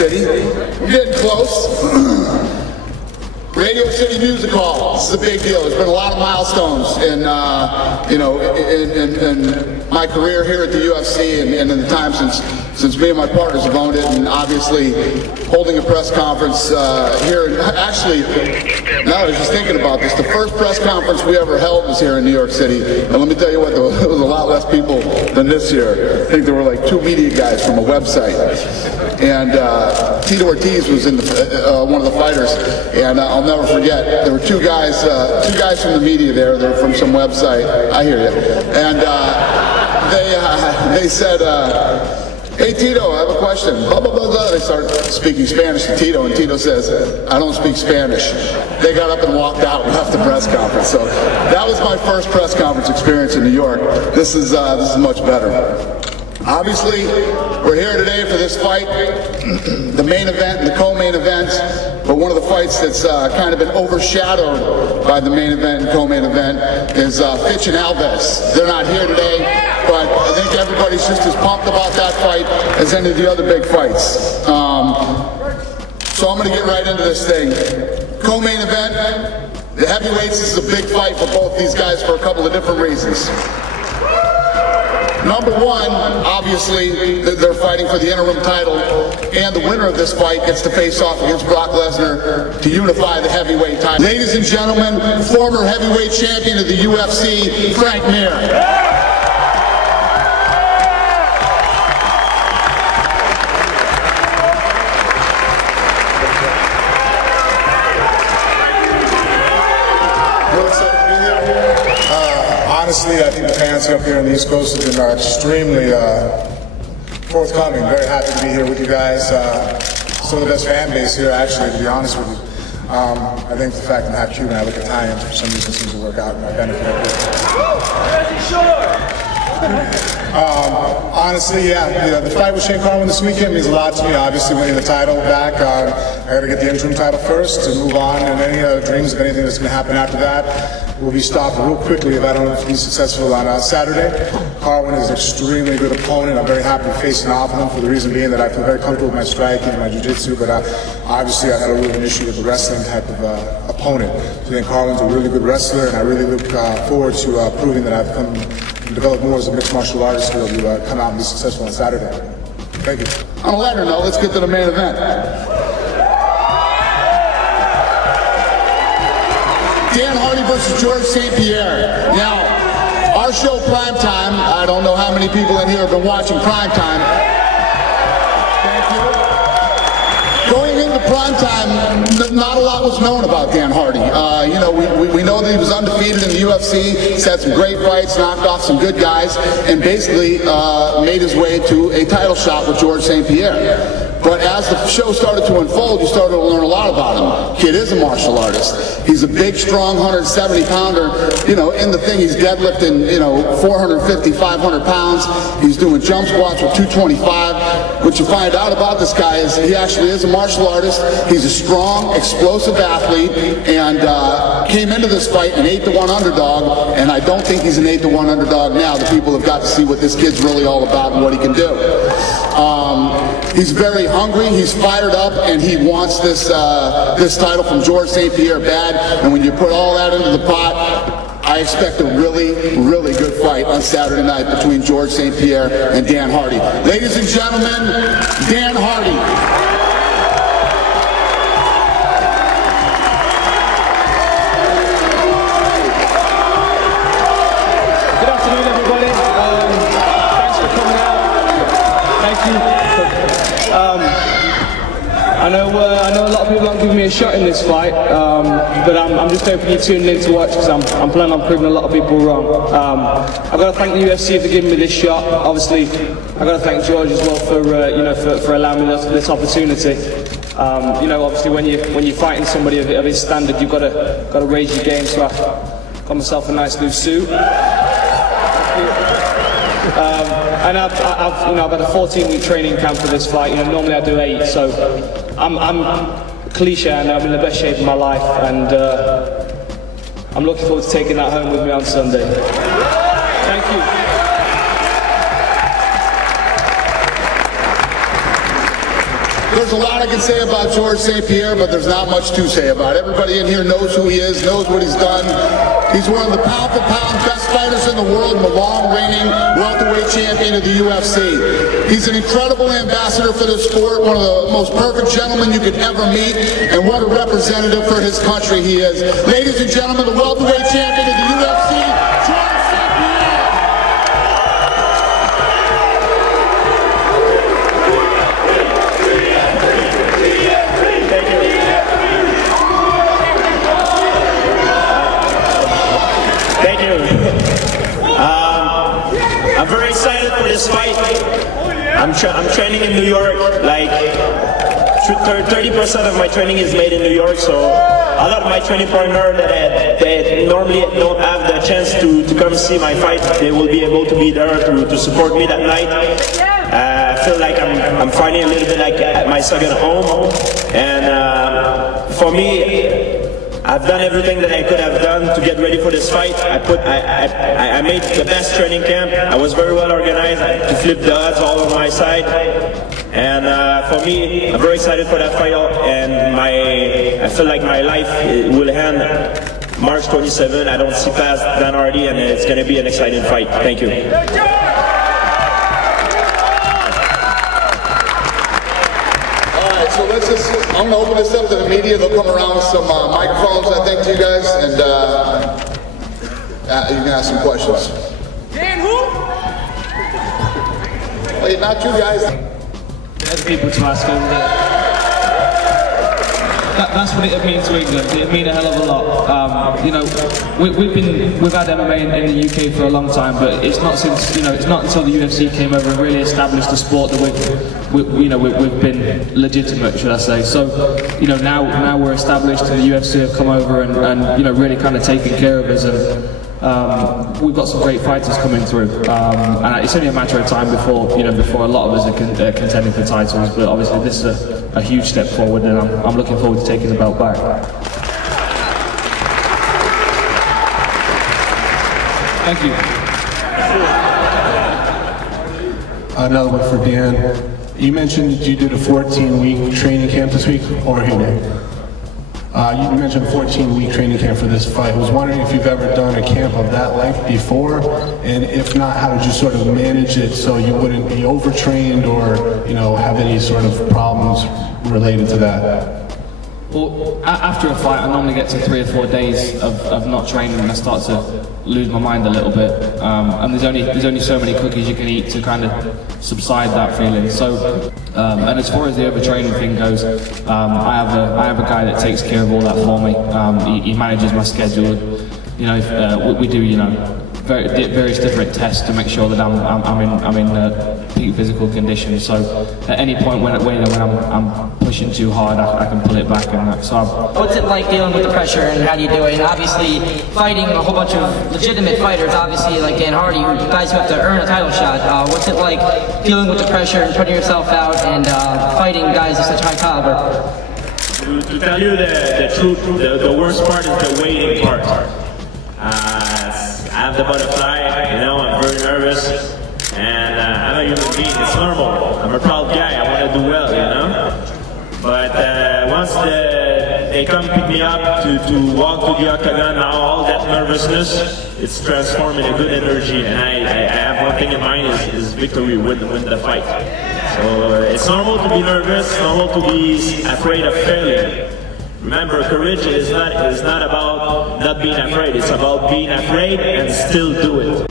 City. We're getting close. Radio City Music Hall. This is a big deal. There's been a lot of milestones in, in my career here at the UFC and in the time since me and my partners have owned it, and obviously holding a press conference here. And actually, now I was just thinking about this. The first press conference we ever held was here in New York City, and let me tell you what, there was a lot less people than this year. I think there were like 2 media guys from a website, and Tito Ortiz was in one of the fighters, and I'll never forget. There were two guys from the media there. They were from some website. I hear you, and they said. Hey Tito, I have a question. Blah, blah, blah, blah. They start speaking Spanish to Tito, and Tito says, I don't speak Spanish. They got up and walked out and left the press conference. So that was my first press conference experience in New York. This is much better. Obviously, we're here today for this fight, the main event and the co-main event, but one of the fights that's kind of been overshadowed by the main event and co-main event is Fitch and Alves. They're not here today, but I think everybody's just as pumped about that fight as any of the other big fights. So I'm going to get right into this thing. Co-main event, the heavyweights, this is a big fight for both these guys for a couple of different reasons. Number one, obviously, they're fighting for the interim title, and the winner of this fight gets to face off against Brock Lesnar to unify the heavyweight title. Ladies and gentlemen, former heavyweight champion of the UFC, Frank Mir. Honestly, I think the fans up here on the East Coast have been extremely forthcoming. Very happy to be here with you guys. Some of the best fan base here, actually, to be honest with you. I think the fact that I'm half Cuban, I look Italian, for some reason seems to work out in my benefit. Honestly, yeah, the fight with Shane Carwin this weekend means a lot to me. Obviously, winning the title back, I got to get the interim title first to move on, and any dreams of anything that's going to happen after that will be stopped real quickly if I don't be successful on Saturday. Carwin is an extremely good opponent. I'm very happy facing off with him for the reason being that I feel very comfortable with my striking and my jiu-jitsu, but obviously I had a little bit of an issue with the wrestling type of opponent. So I think Carwin's a really good wrestler, and I really look forward to proving that I've come and developed more as a mixed martial artist to come out and be successful on Saturday. Thank you. On a lighter note, let's get to the main event. Dan Hardy versus George St. Pierre. Now, our show Primetime, I don't know how many people in here have been watching Primetime. Thank you. Going into Primetime, not a lot was known about Dan Hardy. We know that he was undefeated in the UFC. He's had some great fights, knocked off some good guys, and basically made his way to a title shot with George St. Pierre. But as the show started to unfold, you started to learn a lot about him. Kid is a martial artist. He's a big, strong 170-pounder. In the thing, he's deadlifting, 450, 500 pounds. He's doing jump squats with 225. What you find out about this guy is he actually is a martial artist. He's a strong, explosive athlete, and came into this fight an 8-1 underdog, and I don't think he's an 8-1 underdog now. The people have got to see what this kid's really all about and what he can do. He's very hungry, he's fired up, and he wants this title from George St. Pierre bad. And when you put all that into the pot, I expect a really, really good fight on Saturday night between George St. Pierre and Dan Hardy. Ladies and gentlemen, Dan Hardy. I know a lot of people aren't giving me a shot in this fight, but I'm just hoping you tuned in to watch because I'm planning on proving a lot of people wrong. I've got to thank the UFC for giving me this shot. Obviously, I've got to thank George as well for allowing me this opportunity. Obviously when you're fighting somebody of his standard, you've got to raise your game. So I got myself a nice new suit. And I've had a 14-week training camp for this fight. Normally I do 8, so I'm cliche. I know I'm in the best shape of my life, and I'm looking forward to taking that home with me on Sunday. Thank you. There's a lot I can say about George St. Pierre, but there's not much to say about it. Everybody in here knows who he is, knows what he's done. He's one of the pound-for-pound best fighters in the world and the long-reigning welterweight champion of the UFC. He's an incredible ambassador for the sport, one of the most perfect gentlemen you could ever meet, and what a representative for his country he is. Ladies and gentlemen, the welterweight champion of the UFC, George St. Pierre. Thank you. I'm very excited for this fight. I'm training in New York. Like 30% of my training is made in New York, so a lot of my training partner that normally don't have the chance to come see my fight, they will be able to be there to support me that night. I feel like I'm fighting a little bit like at my second home, and for me, I've done everything that I could have done to get ready for this fight. I made the best training camp. I was very well organized to flip the odds all on my side. And for me, I'm very excited for that fight. And I feel like my life will end March 27. I don't see past Dan Hardy, and it's going to be an exciting fight. Thank you. So I'm going to open this up to the media. They'll come around with some microphones, I think, to you guys, and you can ask some questions. Dan who? Hey, not you guys. There's people to ask over there. That's what it means to England. It means a hell of a lot. You know, we've had MMA in the UK for a long time, but it's not since it's not until the UFC came over and really established the sport that we've been legitimate, should I say? So now we're established, and the UFC have come over and really kind of taken care of us, and we've got some great fighters coming through, and it's only a matter of time before a lot of us are contending for titles. But obviously, this is a huge step forward, and I'm looking forward to taking the belt back. Thank you. Another one for Pierre. You mentioned you did a 14-week training camp this week, or here. You mentioned a 14-week training camp for this fight. I was wondering if you've ever done a camp of that length before, and if not, how did you sort of manage it so you wouldn't be overtrained or have any sort of problems related to that? Well, after a fight, I normally get to 3 or 4 days of not training, and I start to lose my mind a little bit. And there's only so many cookies you can eat to kind of subside that feeling. So, and as far as the overtraining thing goes, I have a guy that takes care of all that for me. He manages my schedule. We do various different tests to make sure that I'm in peak physical condition. So at any point when I'm pushing too hard, I can pull it back and that. So what's it like dealing with the pressure, and how do you do it? And obviously fighting a whole bunch of legitimate fighters, obviously like Dan Hardy, guys who have to earn a title shot. What's it like dealing with the pressure and putting yourself out and fighting guys of such high caliber? To tell you the truth, the worst part is the waiting part. I have the butterfly, I'm very nervous, and I'm a human being, it's normal. I'm a proud guy, I want to do well, But once they come pick me up to walk to the octagon, now all that nervousness, it's transformed in a good energy, and I have one thing in mind is victory, win the fight. So it's normal to be nervous, normal to be afraid of failure. Remember, courage is not about not being afraid, it's about being afraid and still do it.